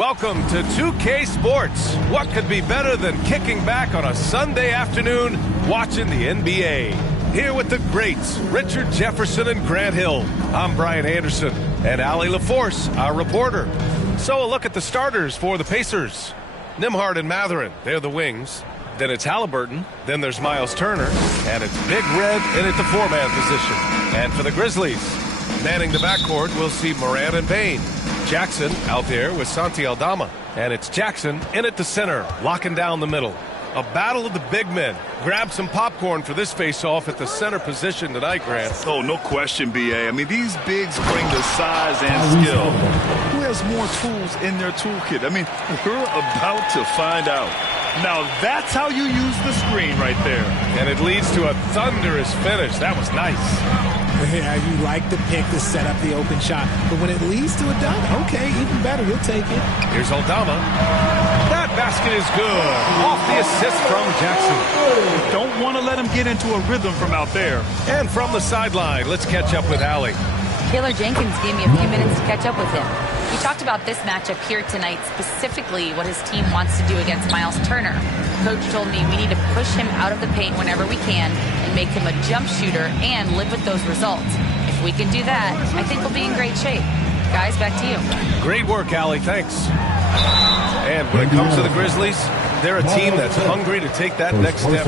Welcome to 2K Sports. What could be better than kicking back on a Sunday afternoon watching the NBA? Here with the greats, Richard Jefferson and Grant Hill. I'm Brian Anderson, and Allie LaForce, our reporter. So a look at the starters for the Pacers. Nembhard and Mathurin, they're the wings. Then it's Halliburton, then there's Miles Turner, and it's Big Red in at the four-man position. And for the Grizzlies, manning the backcourt, we'll see Morant and Bane. Jackson out there with Santi Aldama. And it's Jackson in at the center, locking down the middle. A battle of the big men. Grab some popcorn for this face-off at the center position tonight, Grant. Oh, no question, B.A. I mean, these bigs bring the size and skill. Who has more tools in their toolkit? I mean, we're about to find out. Now, that's how you use the screen right there. And it leads to a thunderous finish. That was nice. Yeah, you like the pick to set up the open shot. But when it leads to a dunk, okay, even better, he'll take it. Here's Aldama. That basket is good. Off the assist from Jackson. Don't want to let him get into a rhythm from out there. And from the sideline, let's catch up with Allie. Taylor Jenkins gave me a few minutes to catch up with him. He talked about this matchup here tonight, specifically what his team wants to do against Miles Turner. Coach told me we need to push him out of the paint whenever we can and make him a jump shooter and live with those results. If we can do that, I think we'll be in great shape. Guys, back to you. Great work, Allie. Thanks. And when it comes to the Grizzlies, they're a team that's hungry to take that next step.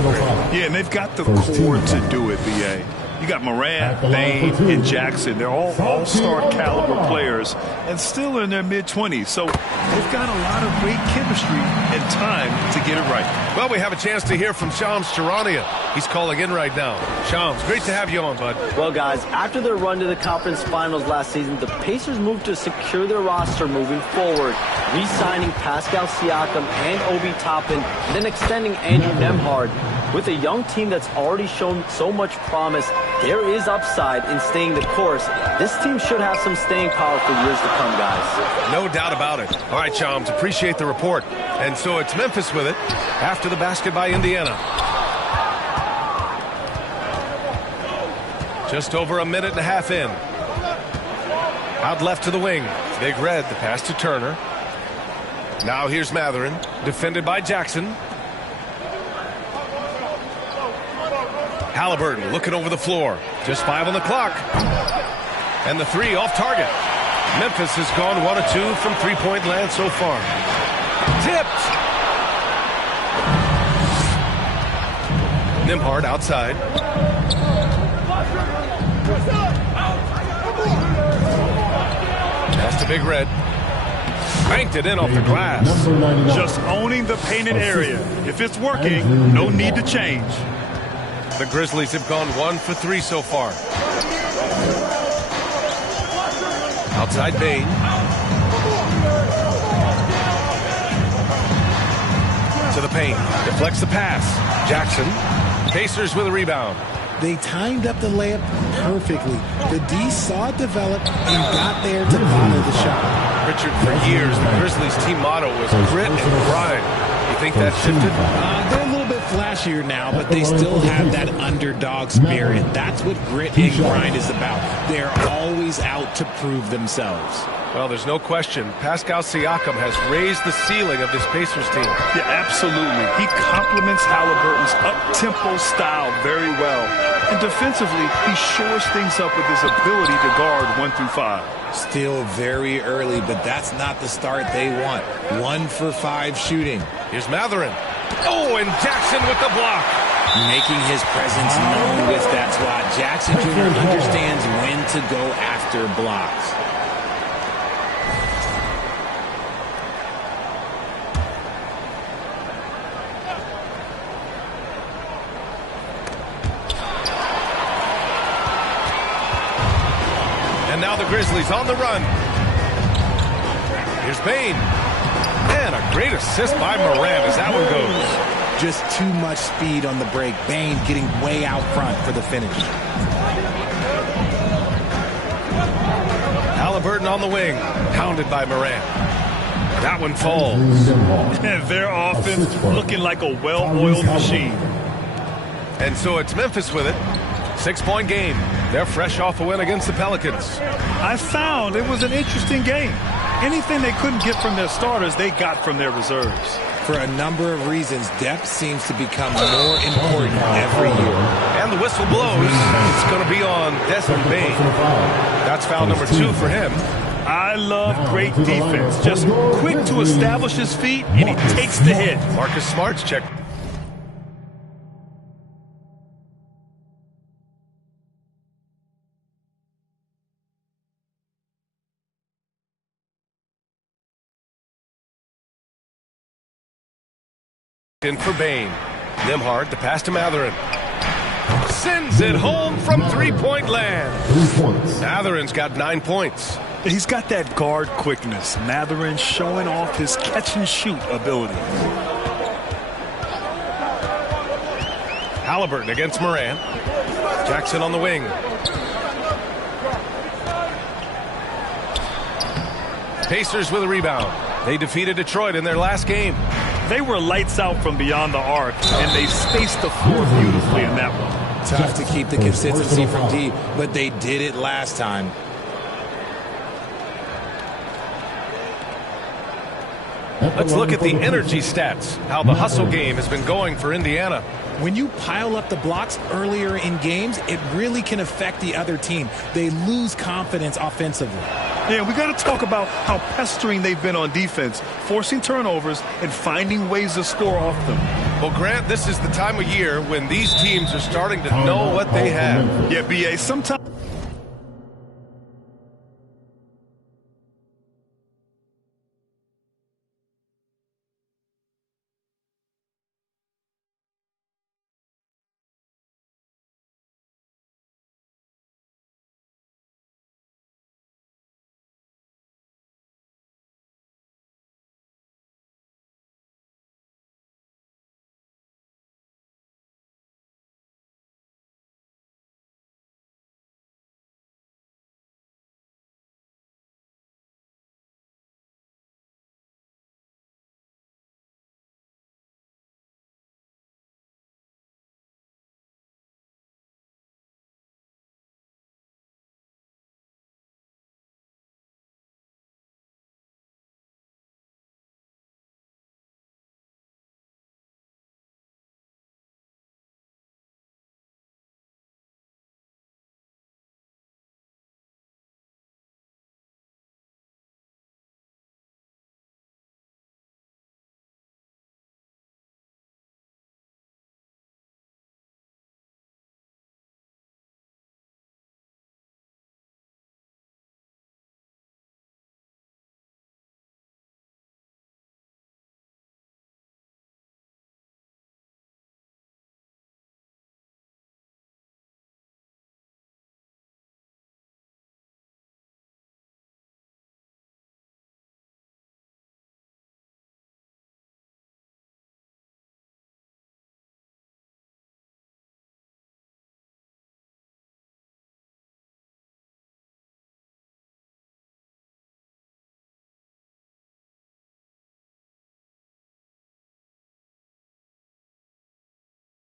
Yeah, and they've got the core to do it, B.A. You got Morant, Bane, and Jackson. They're all all-star caliber players and still in their mid-20s. So they've got a lot of great chemistry and time to get it right. Well, we have a chance to hear from Shams Charania. He's calling in right now. Shams, great to have you on, bud. Well, guys, after their run to the conference finals last season, the Pacers moved to secure their roster moving forward, re-signing Pascal Siakam and Obi Toppin, then extending Andrew Nembhard. With a young team that's already shown so much promise, there is upside in staying the course. This team should have some staying power for years to come, guys. No doubt about it. All right, Shams, appreciate the report. And so it's Memphis with it after the basket by Indiana. Just over a minute and a half in. Out left to the wing. Big Red, the pass to Turner. Now here's Mathurin, defended by Jackson. Halliburton looking over the floor. Just 5 on the clock. And the three off target. Memphis has gone 1 of 2 from three-point land so far. Tipped. Nembhard outside. Pass to Big Red. Banked it in off the glass. Just owning the painted area. If it's working, no need to change. The Grizzlies have gone 1 for 3 so far. Outside Bane. To the paint. Deflects the pass. Jackson. Pacers with a rebound. They timed up the layup perfectly. The D saw it develop and got there to follow the shot. Richard, for years, the Grizzlies' team motto was grit and grind. You think that shifted? They're a little bit flashier now, but they still have that underdog spirit. That's what grit and grind is about. They're always out to prove themselves. Well, there's no question. Pascal Siakam has raised the ceiling of this Pacers team. Yeah, absolutely. He complements Halliburton's up-tempo style very well. And defensively, he shores things up with his ability to guard 1 through 5. Still very early, but that's not the start they want. 1 for 5 shooting. Here's Mathurin. Oh, and Jackson with the block. Making his presence known with that swat. Jackson Jr. understands when to go after blocks. And now the Grizzlies on the run. Here's Bane. And a great assist by Morant as that one goes. Just too much speed on the break. Bane getting way out front for the finish. Halliburton on the wing. Pounded by Morant. That one falls. And their offense looking like a well-oiled machine. And so it's Memphis with it. 6-point game. They're fresh off a win against the Pelicans. I found it was an interesting game. Anything they couldn't get from their starters, they got from their reserves. For a number of reasons, depth seems to become more important every year. And the whistle blows. It's going to be on Desmond Bane. That's foul number 2 for him. I love great defense. Just quick to establish his feet, and he takes the hit. Marcus Smart's check. In for Bane. Nembhard to pass to Mathurin. Sends it home from three-point land. Mathurin's got 9 points. He's got that guard quickness. Mathurin showing off his catch-and-shoot ability. Halliburton against Morant. Jackson on the wing. Pacers with a rebound. They defeated Detroit in their last game. They were lights out from beyond the arc, and they spaced the floor beautifully in that one. Tough to keep the consistency from D, but they did it last time. Let's look at the energy stats, how the hustle game has been going for Indiana. When you pile up the blocks earlier in games, it really can affect the other team. They lose confidence offensively. Yeah, we got to talk about how pestering they've been on defense, forcing turnovers and finding ways to score off them. Well, Grant, this is the time of year when these teams are starting to know what they have. Yeah, B.A., sometimes...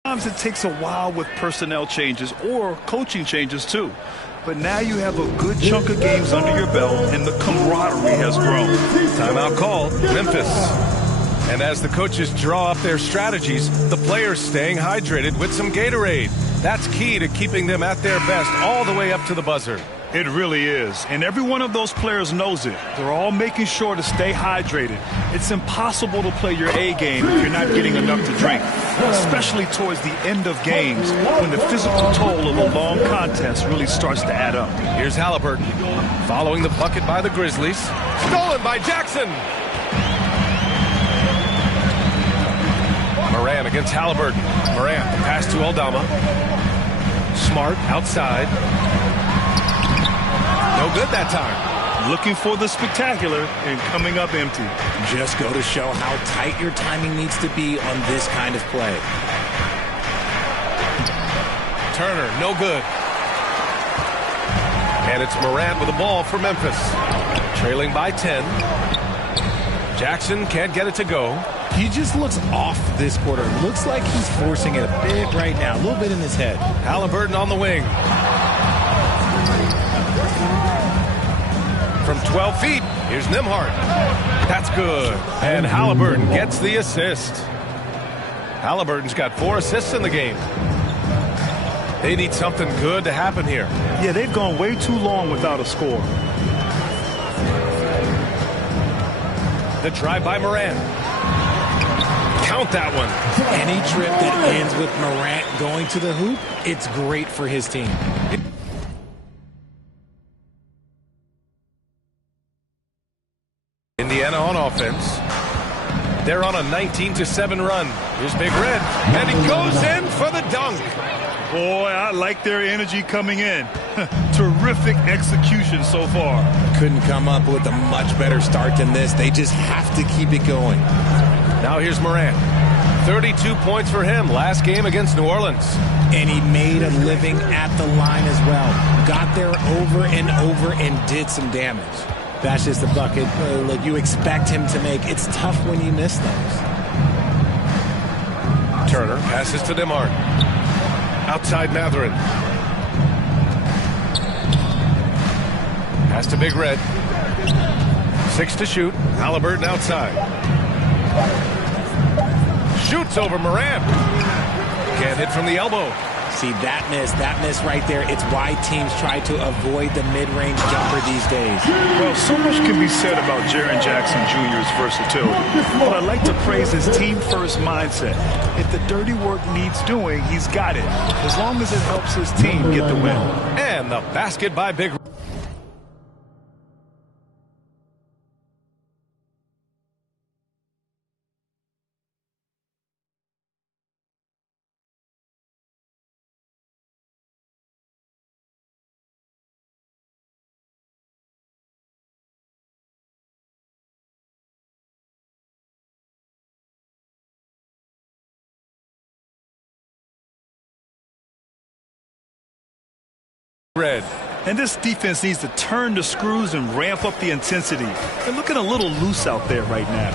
Sometimes it takes a while with personnel changes or coaching changes too. But now you have a good chunk of games under your belt and the camaraderie has grown. Timeout call, Memphis. And as the coaches draw up their strategies, the players staying hydrated with some Gatorade. That's key to keeping them at their best all the way up to the buzzer. It really is. And every one of those players knows it. They're all making sure to stay hydrated. It's impossible to play your A game if you're not getting enough to drink, especially towards the end of games when the physical toll of a long contest really starts to add up. Here's Halliburton following the bucket by the Grizzlies. Stolen by Jackson. Morant against Halliburton. Morant, the pass to Aldama. Smart outside. No good that time. Looking for the spectacular and coming up empty. Just go to show how tight your timing needs to be on this kind of play. Turner, no good. And it's Morant with the ball for Memphis. Trailing by 10. Jackson can't get it to go. He just looks off this quarter. Looks like he's forcing it a bit right now. A little bit in his head. Halliburton on the wing. From 12 feet. Here's Nembhard. That's good. And Halliburton gets the assist. Halliburton's got 4 assists in the game. They need something good to happen here. Yeah, they've gone way too long without a score. The drive by Morant. Count that one. Any trip that ends with Morant going to the hoop, it's great for his team. Indiana on offense. They're on a 19-7 run. Here's Big Red. And he goes in for the dunk. Boy, I like their energy coming in. Terrific execution so far. Couldn't come up with a much better start than this. They just have to keep it going. Now here's Morant. 32 points for him last game against New Orleans. And he made a living at the line as well. Got there over and over and did some damage. That's just the bucket like you expect him to make. It's tough when you miss those. Turner passes to Nembhard. Outside Mathurin. Pass to Big Red. 6 to shoot. Halliburton outside. Shoots over Morant. Can't hit from the elbow. See, that miss right there. It's why teams try to avoid the mid-range jumper these days. Well, so much can be said about Jaren Jackson Jr.'s versatility. But I like to praise his team-first mindset. If the dirty work needs doing, he's got it. As long as it helps his team get the win. And the basket by Big Red. And this defense needs to turn the screws and ramp up the intensity. They're looking a little loose out there right now.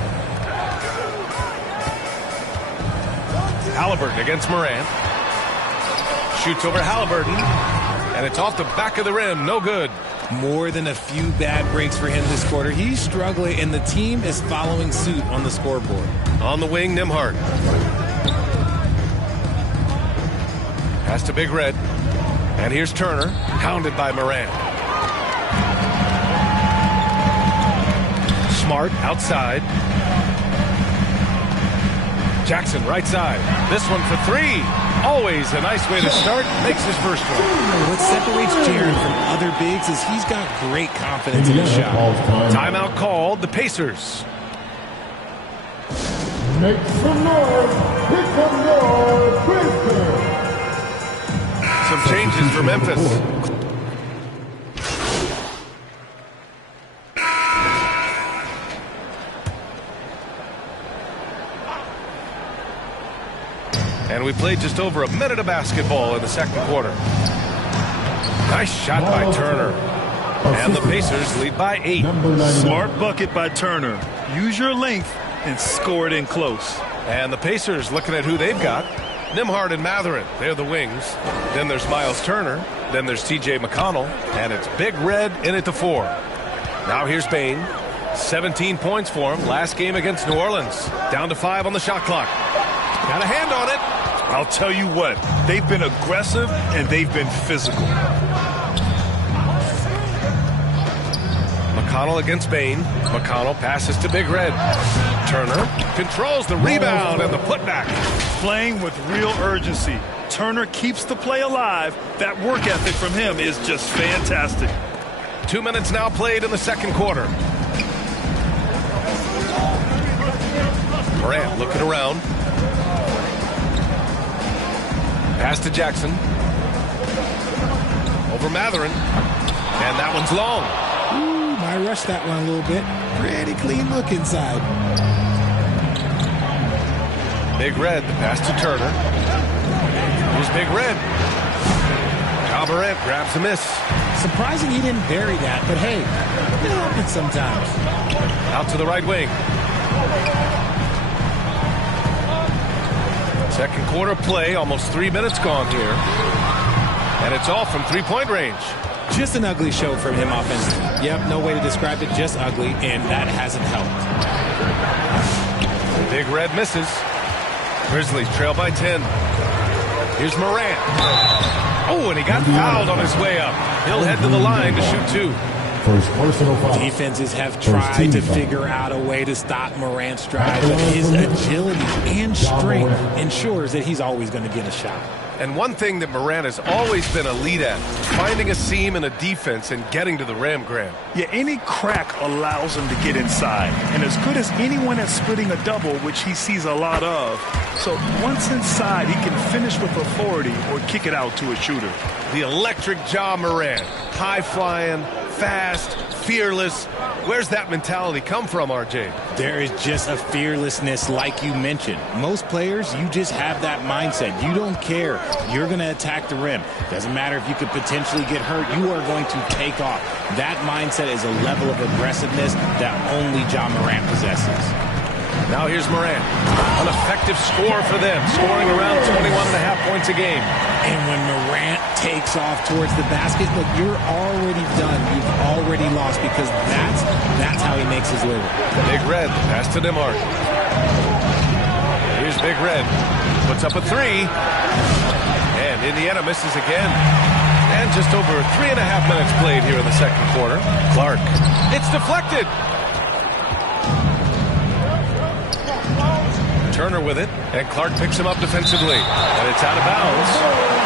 Halliburton against Morant. Shoots over Halliburton. And it's off the back of the rim. No good. More than a few bad breaks for him this quarter. He's struggling, and the team is following suit on the scoreboard. On the wing, Nembhard. Pass to Big Red. And here's Turner, hounded by Morant. Smart outside. Jackson right side. This one for 3. Always a nice way to start. Makes his first one. What separates Jaren from other bigs is he's got great confidence in his shot. Timeout called. The Pacers. Make some noise. Here comes your Pacers. Some changes for Memphis. And we played just over a minute of basketball in the second quarter. Nice shot by Turner. And the Pacers lead by 8. Smart bucket by Turner. Use your length and score it in close. And the Pacers looking at who they've got. Nembhard and Mathurin, they're the wings. Then there's Miles Turner. Then there's T.J. McConnell. And it's Big Red in at the 4. Now here's Bane. 17 points for him last game against New Orleans. Down to 5 on the shot clock. Got a hand on it. I'll tell you what, they've been aggressive and they've been physical. McConnell against Bane. McConnell passes to Big Red. Turner controls the rebound and the putback. Playing with real urgency. Turner keeps the play alive. That work ethic from him is just fantastic. 2 minutes now played in the second quarter. Morant looking around. Pass to Jackson. Over Mathurin. And that one's long. Ooh, might rush that one a little bit. Pretty clean look inside. Big Red, the pass to Turner. Here's Big Red. Ja Morant grabs the miss. Surprising he didn't bury that, but hey, it happens sometimes. Out to the right wing. Second quarter play, almost 3 minutes gone here. And it's all from three-point range. Just an ugly show from him offensively. Yep, no way to describe it, just ugly, and that hasn't helped. Big Red misses. Grizzlies trail by 10. Here's Morant. Oh, and he got fouled on his way up. He'll head to the line to shoot 2. First personal foul. Defenses have tried to figure out a way to stop Morant's drive, but his agility and strength ensures that he's always going to get a shot. And one thing that Morant has always been elite at, finding a seam in a defense and getting to the rim, Graham. Yeah, any crack allows him to get inside. And as good as anyone at splitting a double, which he sees a lot of. So once inside, he can finish with authority or kick it out to a shooter. The electric Ja Morant. High-flying, fast, fearless. Where's that mentality come from, RJ? There is just a fearlessness like you mentioned. Most players, you just have that mindset. You don't care. You're going to attack the rim. Doesn't matter if you could potentially get hurt. You are going to take off. That mindset is a level of aggressiveness that only Ja Morant possesses. Now here's Morant. An effective score for them, scoring around 21.5 points a game. And when Morant takes off towards the basket, look, you're already done. You've already lost because that's how he makes his living. Big Red, pass to Nembhard. Here's Big Red. Puts up a 3. And Indiana misses again. And just over 3.5 minutes played here in the second quarter. Clark. It's deflected. Turner with it, and Clark picks him up defensively. And it's out of bounds.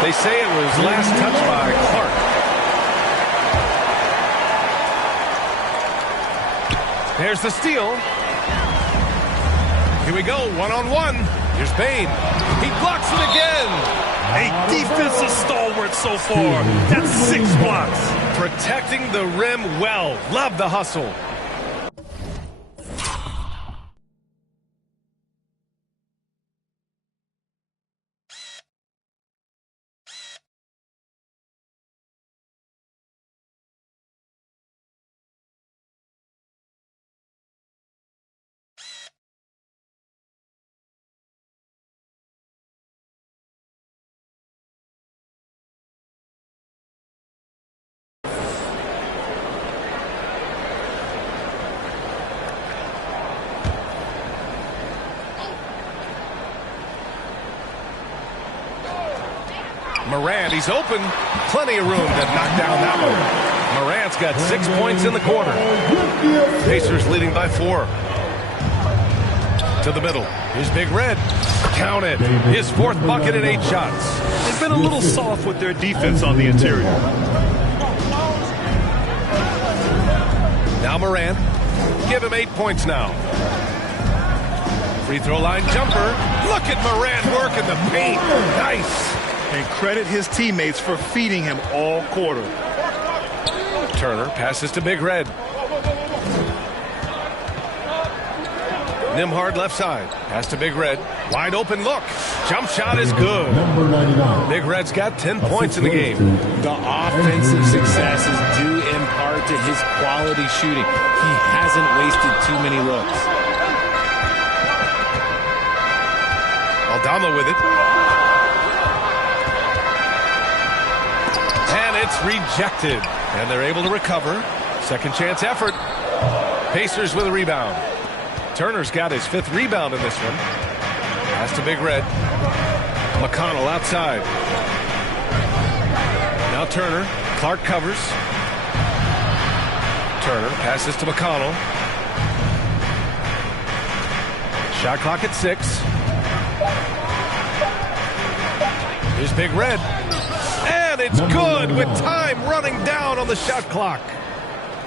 They say it was last touched by Clark. There's the steal. Here we go, one-on-one. Here's Bane. He blocks it again. A defensive stalwart so far. That's 6 blocks. Protecting the rim well. Love the hustle. Morant, he's open. Plenty of room to knock down that one. Morant's got 6 points in the quarter. Pacers leading by 4. To the middle. Here's Big Red. Count it. His 4th bucket in 8 shots. They've been a little soft with their defense on the interior. Now Morant. Give him 8 points now. Free throw line jumper. Look at Morant work in the paint. Nice. And credit his teammates for feeding him all quarter. Turner passes to Big Red. Nembhard left side. Pass to Big Red. Wide open look. Jump shot is good. Number 99. Big Red's got 10 points in the game. The offensive success is due in part to his quality shooting. He hasn't wasted too many looks. Aldama with it. And it's rejected. And they're able to recover. Second chance effort. Pacers with a rebound. Turner's got his 5th rebound in this one. Pass to Big Red. McConnell outside. Now Turner. Clark covers. Turner passes to McConnell. Shot clock at 6. Here's Big Red. And it's good with time running down on the shot clock.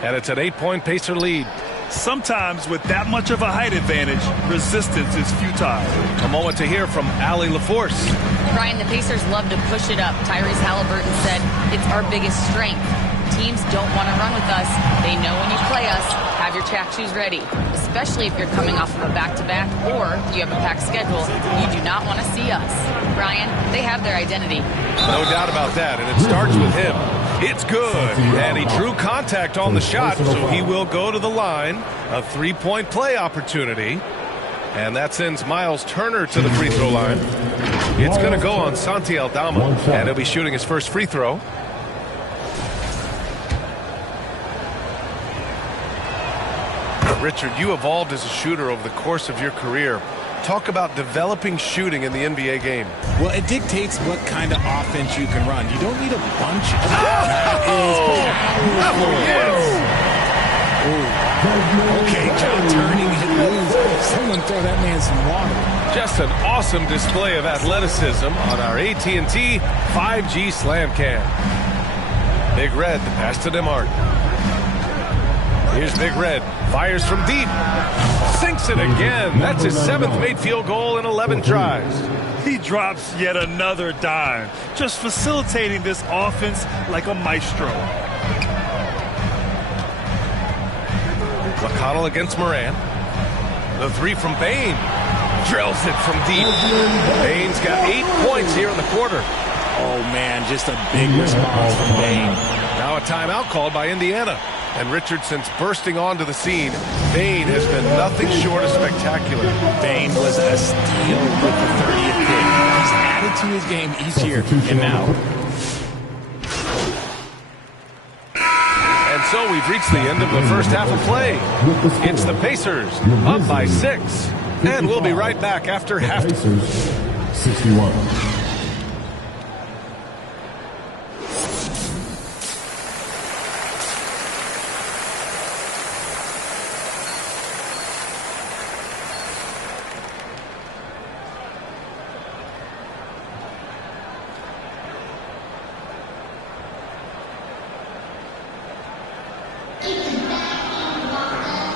And it's an 8-point Pacer lead. Sometimes with that much of a height advantage, resistance is futile. A moment to hear from Allie LaForce. Brian, the Pacers love to push it up. Tyrese Halliburton said, it's our biggest strength. Teams don't want to run with us. They know when you play us, have your track shoes ready. Especially if you're coming off of a back-to-back or you have a packed schedule. You do not want to see us. Brian, they have their identity. No doubt about that, and it starts with him. It's good, and he drew contact on the shot, so he will go to the line. A 3-point play opportunity, and that sends Miles Turner to the free throw line. It's going to go on Santi Aldama, and he'll be shooting his first free throw. Richard, you evolved as a shooter over the course of your career. Talk about developing shooting in the NBA game. Well, it dictates what kind of offense you can run. You don't need a bunch of that Okay, John turning it loose. Someone throw that man some water. Just an awesome display of athleticism on our AT&T 5G Slam Cam. Big Red, the pass to Demart. Here's Big Red, fires from deep, sinks it again. That's his 7th made field goal in 11 tries. He drops yet another dime, just facilitating this offense like a maestro. McConnell against Moran. The 3 from Bain. Drills it from deep. Bain's got 8 points here in the quarter. Oh, man, just a big response from Bain. Now a timeout called by Indiana. And Richard, since bursting onto the scene, Bain has been nothing short of spectacular. Bain was a steal with the 30th pick. He's added to his game each year, and now. And so we've reached the end of the first half of play. It's the Pacers, up by 6. And we'll be right back after halftime. Pacers, 61.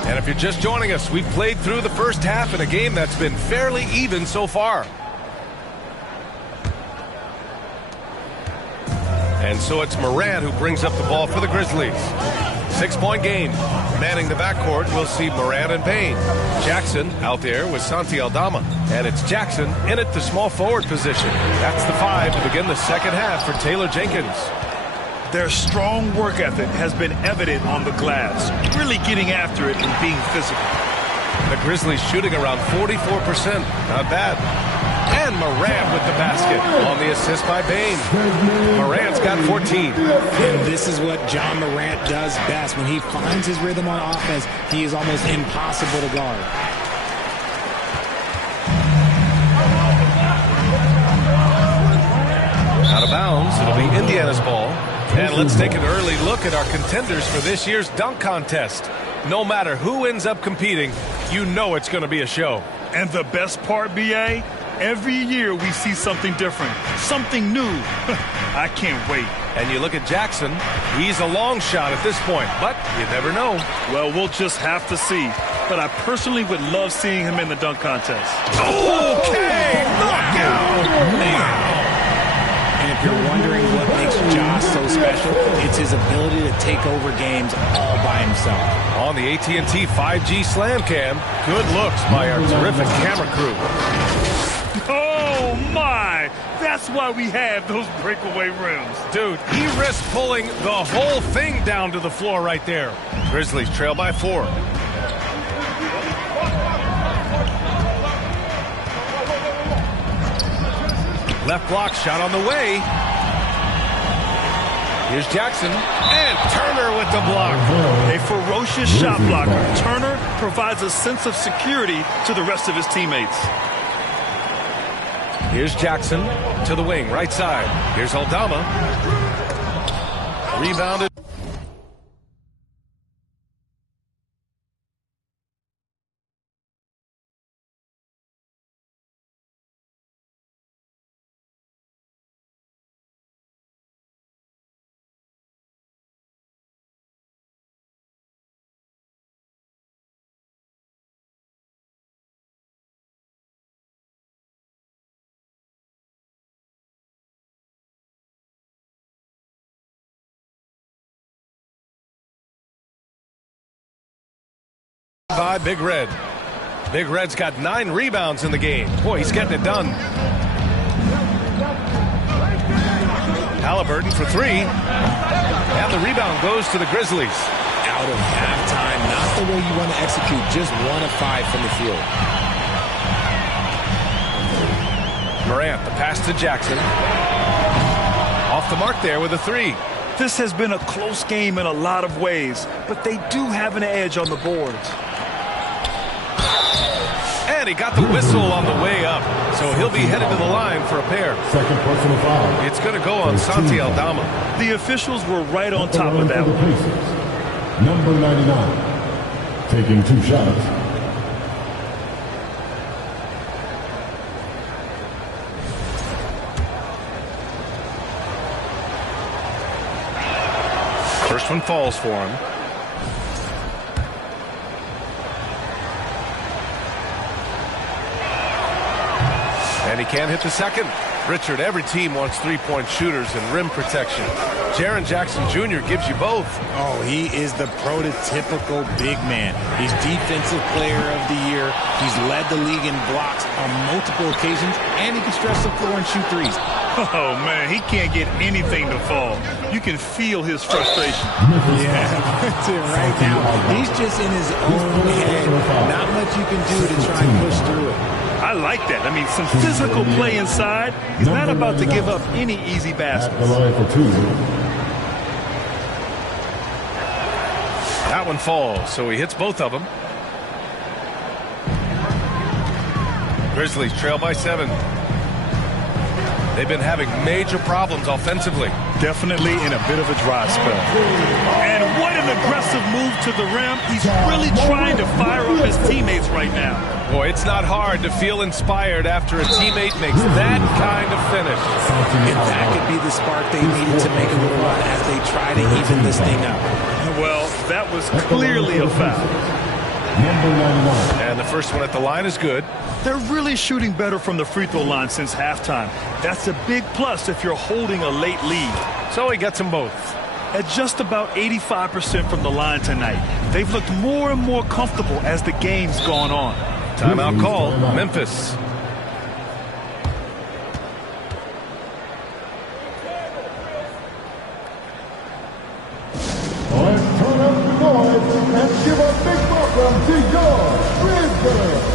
And if you're just joining us, we've played through the first half in a game that's been fairly even so far. And so it's Moran who brings up the ball for the Grizzlies. 6-point game. Manning the backcourt, we'll see Moran and Bain. Jackson out there with Santi Aldama. And it's Jackson in at the small forward position. That's the 5 to begin the second half for Taylor Jenkins. Their strong work ethic has been evident on the glass, really getting after it and being physical. The Grizzlies shooting around 44%. Not bad. And Moran with the basket on the assist by Bain. Moran's got 14. And this is what John Morant does best. When he finds his rhythm on offense, he is almost impossible to guard. Out of bounds, it'll be Indiana's ball. And let's take an early look at our contenders for this year's dunk contest. No matter who ends up competing, you know it's going to be a show. And the best part, B.A., every year we see something different, something new. I can't wait. And you look at Jackson, he's a long shot at this point, but you never know. Well, we'll just have to see. But I personally would love seeing him in the dunk contest. Okay, knockout! And if you're wondering what makes Josh so special, it's his ability to take over games all by himself. On the AT&T 5G Slam Cam, good looks by our terrific camera crew. Oh, my! That's why we have those breakaway rims. Dude, he risked pulling the whole thing down to the floor right there. Grizzlies trail by 4. Left block shot on the way. Here's Jackson. And Turner with the block. A ferocious shot blocker. Turner provides a sense of security to the rest of his teammates. Here's Jackson to the wing, right side. Here's Aldama. Rebounded. By Big Red. Big Red's got 9 rebounds in the game. Boy, he's getting it done. Halliburton for 3. And the rebound goes to the Grizzlies. Out of halftime, not the way you want to execute, just 1 of 5 from the field. Morant, the pass to Jackson. Off the mark there with a 3. This has been a close game in a lot of ways, but they do have an edge on the boards. And he got the whistle on the way up. So he'll be headed to the line for a pair. Second personal foul. It's going to go on Santi Aldama. The officials were right on top of that one. Number 99, taking 2 shots. First one falls for him. And he can't hit the second. Richard, every team wants three-point shooters and rim protection. Jaren Jackson Jr. gives you both. Oh, he is the prototypical big man. He's Defensive Player of the Year. He's led the league in blocks on multiple occasions, and he can stretch the floor and shoot threes. Oh, man, he can't get anything to fall. You can feel his frustration. Yeah, that's it right now. He's just in his own head. Not much you can do to try and push through it. I like that. I mean, some physical play inside. He's not about to give up any easy baskets. At the line for 2. That one falls, so he hits both of them. Grizzlies trail by 7. They've been having major problems offensively. Definitely in a bit of a dry spell. And what an aggressive move to the rim. He's really trying to fire up his teammates right now. Boy, it's not hard to feel inspired after a teammate makes that kind of finish. If that could be the spark they needed to make a little run as they try to even this thing up. Well, that was clearly a foul. Number 99. And the first one at the line is good. They're really shooting better from the free throw line since halftime. That's a big plus if you're holding a late lead. So he gets them both. At just about 85% from the line tonight, they've looked more and more comfortable as the game's gone on. Timeout call, Memphis. Let's turn up the noise and give a big welcome to your Grizzlies.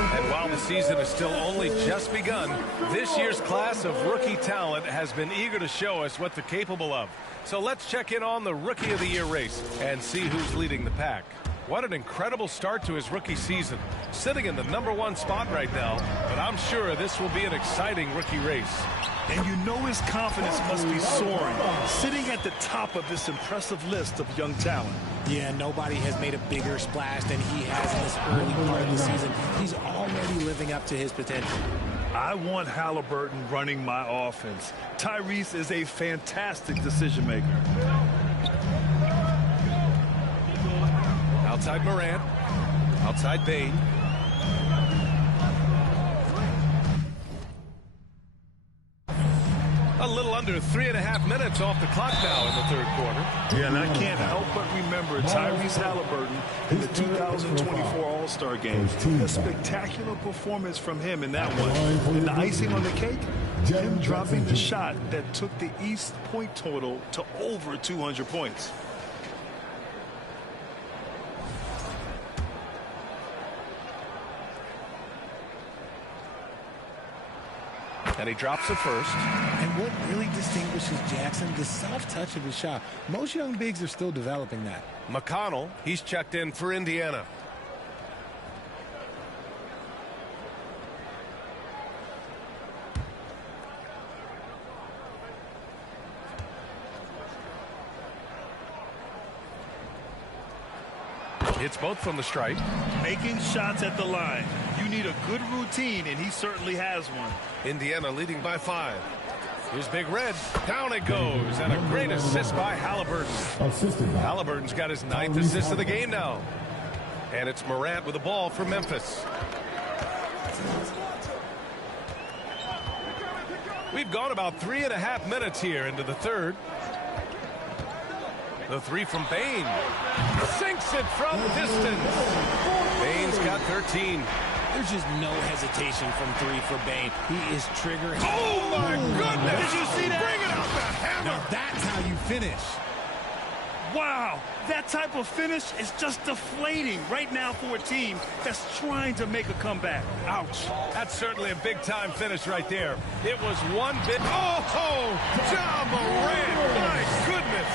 And while the season is still only just begun, this year's class of rookie talent has been eager to show us what they're capable of. So let's check in on the Rookie of the Year race and see who's leading the pack. What an incredible start to his rookie season. Sitting in the #1 spot right now, but I'm sure this will be an exciting rookie race. And you know his confidence must be soaring, sitting at the top of this impressive list of young talent. Yeah, nobody has made a bigger splash than he has in this early part of the season. He's already living up to his potential. I want Halliburton running my offense. Tyrese is a fantastic decision maker. Outside Morant. Outside Bane. A little under 3.5 minutes off the clock now in the third quarter. Yeah, and I can't help but remember Tyrese Halliburton in the 2024 All-Star Game. A spectacular performance from him in that one. And the icing on the cake, him dropping the shot that took the East point total to over 200 points. And he drops it first. And what really distinguishes Jackson, the soft touch of his shot. Most young bigs are still developing that. McConnell, he's checked in for Indiana. Hits both from the stripe. Making shots at the line. You need a good routine, and he certainly has one. Indiana leading by 5. Here's Big Red. Down it goes. And a great assist by Halliburton. Halliburton's got his 9th assist of the game now. And it's Morant with the ball for Memphis. We've gone about 3.5 minutes here into the third. The three from Bane. Sinks it from distance. Bane's got 13. There's just no hesitation from 3 for Bane. He is trigger. Oh, my goodness. Did you see that? Bring it out the hammer. Now that's how you finish. Wow, that type of finish is just deflating right now for a team that's trying to make a comeback. Ouch. That's certainly a big-time finish right there. It was one bit. Oh, Ja Morant. My goodness.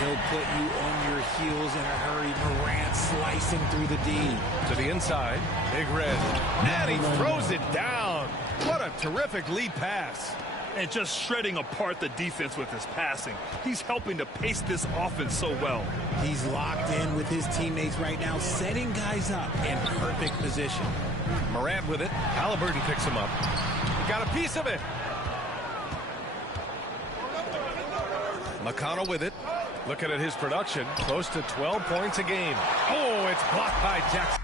He'll put you on your heels in a hurry. Morant slicing through the D. To the inside. Big Red. And he throws it down. What a terrific lead pass. And just shredding apart the defense with his passing. He's helping to pace this offense so well. He's locked in with his teammates right now, setting guys up in perfect position. Morant with it. Halliburton picks him up. He got a piece of it. McConnell with it. Looking at his production, close to 12 points a game. Oh, it's blocked by Jackson.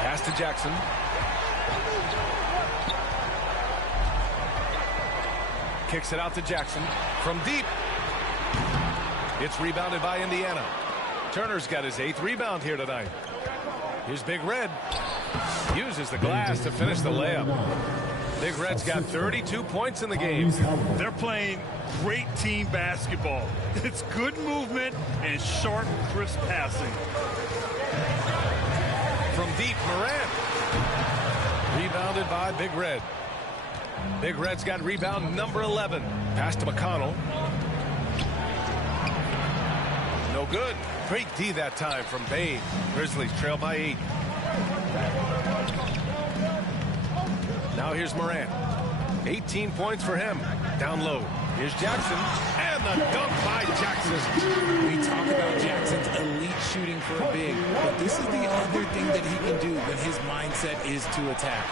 Pass to Jackson. Kicks it out to Jackson from deep. It's rebounded by Indiana. Turner's got his 8th rebound here tonight. Here's Big Red. Uses the glass to finish the layup. Big Red's got 32 points in the game. They're playing great team basketball. It's good movement and sharp, crisp passing. From deep, Morant. Rebounded by Big Red. Big Red's got rebound number 11. Pass to McConnell. No good. Great D that time from Bane. Grizzlies trail by 8. Now here's Morant. 18 points for him. Down low. Here's Jackson. And the dunk by Jackson. We talk about Jackson's elite shooting for a big, but this is the other thing that he can do when his mindset is to attack.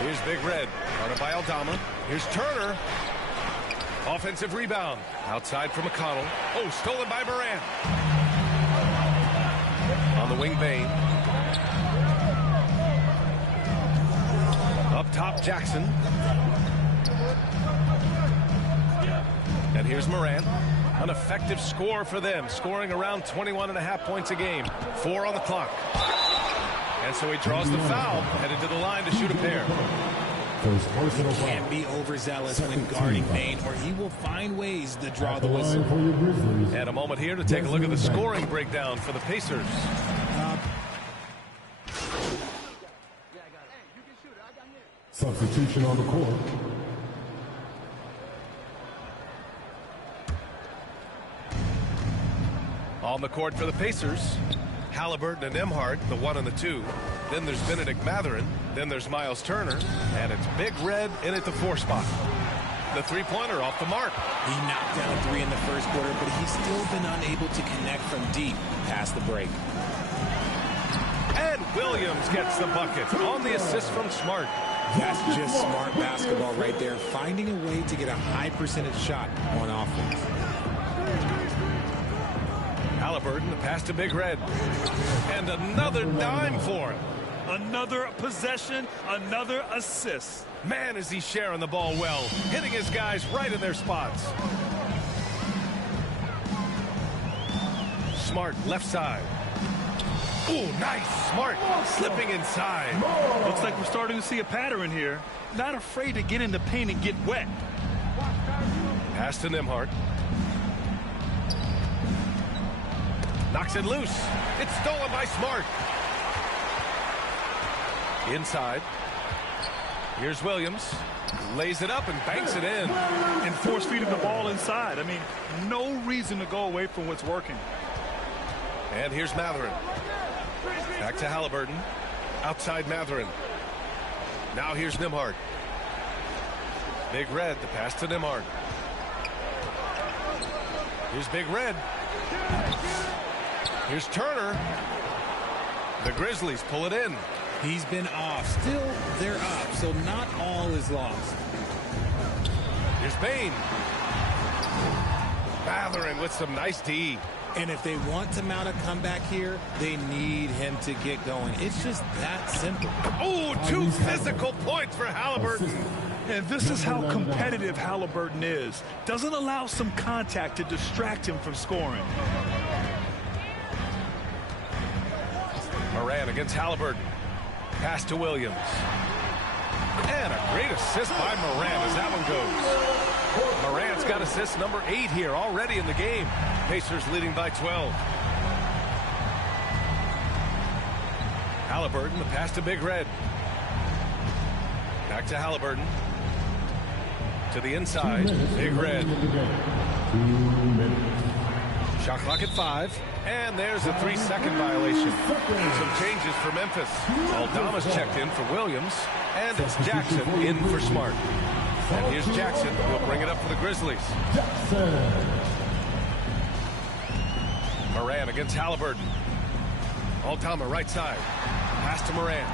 Here's Big Red. Guarded by Aldama. Here's Turner. Offensive rebound. Outside for McConnell. Oh, stolen by Morant. On the wing, Bane. Up top, Jackson. And here's Morant. An effective score for them, scoring around 21.5 points a game. 4 on the clock. And so he draws the foul, headed to the line to shoot a pair. First personal foul. Can't be overzealous when guarding Bane, or he will find ways to draw the whistle. For your Grizzlies. And a moment here to take a look at the scoring breakdown for the Pacers. Substitution on the court. On the court for the Pacers, Halliburton and Nembhard, the 1 and the 2. Then there's Benedict Mathurin. Then there's Miles Turner. And it's Big Red in at the 4 spot. The three-pointer off the mark. He knocked down 3 in the first quarter, but he's still been unable to connect from deep past the break. And Williams gets the bucket on the assist from Smart. That's just smart basketball right there, finding a way to get a high percentage shot on offense. Halliburton, the pass to Big Red. And another dime for him. Another possession, another assist. Man, is he sharing the ball well, hitting his guys right in their spots. Smart, left side. Ooh, nice. Smart, slipping inside. Looks like we're starting to see a pattern here. Not afraid to get in the paint and get wet. Pass to Nembhard. Knocks it loose. It's stolen by Smart. Inside. Here's Williams. Lays it up and banks it in. And force-feeding the ball inside. I mean, no reason to go away from what's working. And here's Mathurin. Back to Halliburton. Outside Mathurin. Now here's Nembhard. Big Red, the pass to Nembhard. Here's Big Red. Here's Turner. The Grizzlies pull it in. He's been off. Still, they're up, so not all is lost. Here's Bane. Mathurin with some nice D. And if they want to mount a comeback here, they need him to get going. It's just that simple. Oh, 2 physical points for Halliburton. And this is how competitive Halliburton is. Doesn't allow some contact to distract him from scoring. Moran against Halliburton. Pass to Williams. And a great assist by Moran as that one goes. Moran's got assist number 8 here already in the game. Pacers leading by 12. Halliburton, the pass to Big Red. Back to Halliburton. To the inside. Big Red. 2 minutes. Shot clock at 5. And there's a 3-second violation. Some changes for Memphis. Aldama's checked in for Williams. And it's Jackson in for Smart. And here's Jackson. He'll bring it up for the Grizzlies. Moran against Halliburton. Aldama right side. Pass to Moran.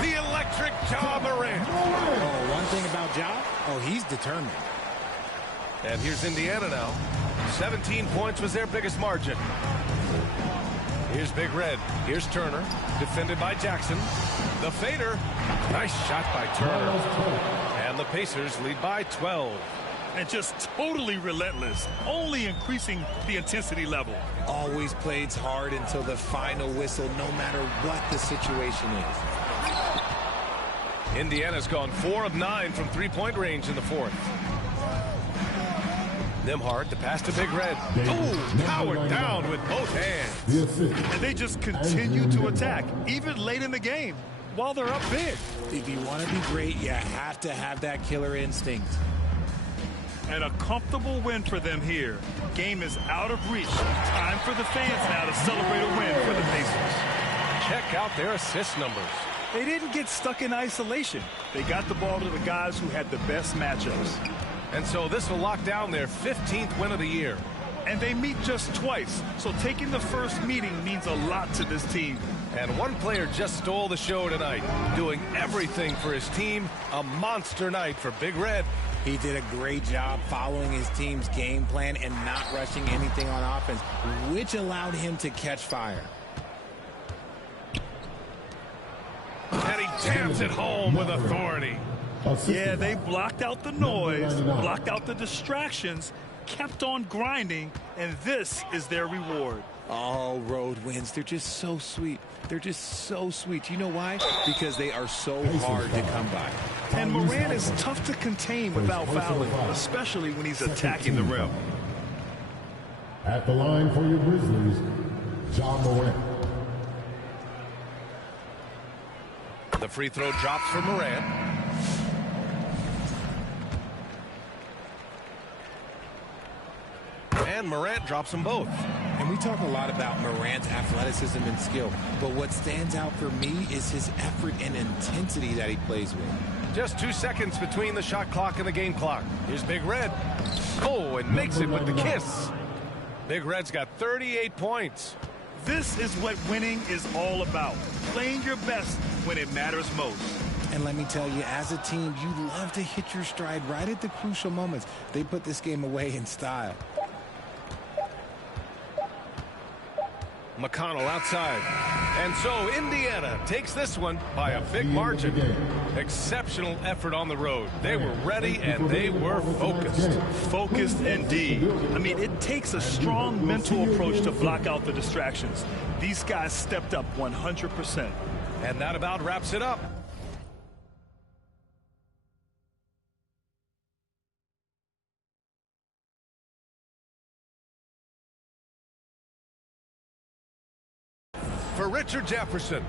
The electric Ja Moran. Oh, one thing about Ja, he's determined. And here's Indiana now. 17 points was their biggest margin. Here's Big Red. Here's Turner. Defended by Jackson. The fader. Nice shot by Turner. And the Pacers lead by 12. And just totally relentless. Only increasing the intensity level. Always plays hard until the final whistle, no matter what the situation is. Indiana's gone 4 of 9 from three-point range in the 4th. Nembhard, the pass to Big Red. Oh, powered down with both hands. And they just continue to attack, even late in the game, while they're up big. If you want to be great, you have to have that killer instinct. And a comfortable win for them here. Game is out of reach. Time for the fans now to celebrate a win for the Pacers. Check out their assist numbers. They didn't get stuck in isolation. They got the ball to the guys who had the best matchups. And so this will lock down their 15th win of the year. And they meet just twice, so taking the first meeting means a lot to this team. And one player just stole the show tonight, doing everything for his team. A monster night for Big Red. He did a great job following his team's game plan and not rushing anything on offense, which allowed him to catch fire. And he jams it home with authority. Yeah, they blocked out the noise, blocked out the distractions, kept on grinding, and this is their reward. Oh, road wins. They're just so sweet. They're just so sweet. You know why? Because they are so hard to come by. And Morant is tough to contain without fouling, especially when he's attacking the rim. At the line for your Grizzlies, John Morant. The free throw drops for Morant. And Morant drops them both. And we talk a lot about Morant's athleticism and skill, but what stands out for me is his effort and intensity that he plays with. Just 2 seconds between the shot clock and the game clock. Here's Big Red. Oh, and makes it with the kiss. Big Red's got 38 points. This is what winning is all about. Playing your best when it matters most. And let me tell you, as a team, you love to hit your stride right at the crucial moments. They put this game away in style. McConnell outside. And so Indiana takes this one by a big margin. Exceptional effort on the road. They were ready and they were focused. Focused indeed. I mean, it takes a strong mental approach to block out the distractions. These guys stepped up 100%. And that about wraps it up. For Richard Jefferson.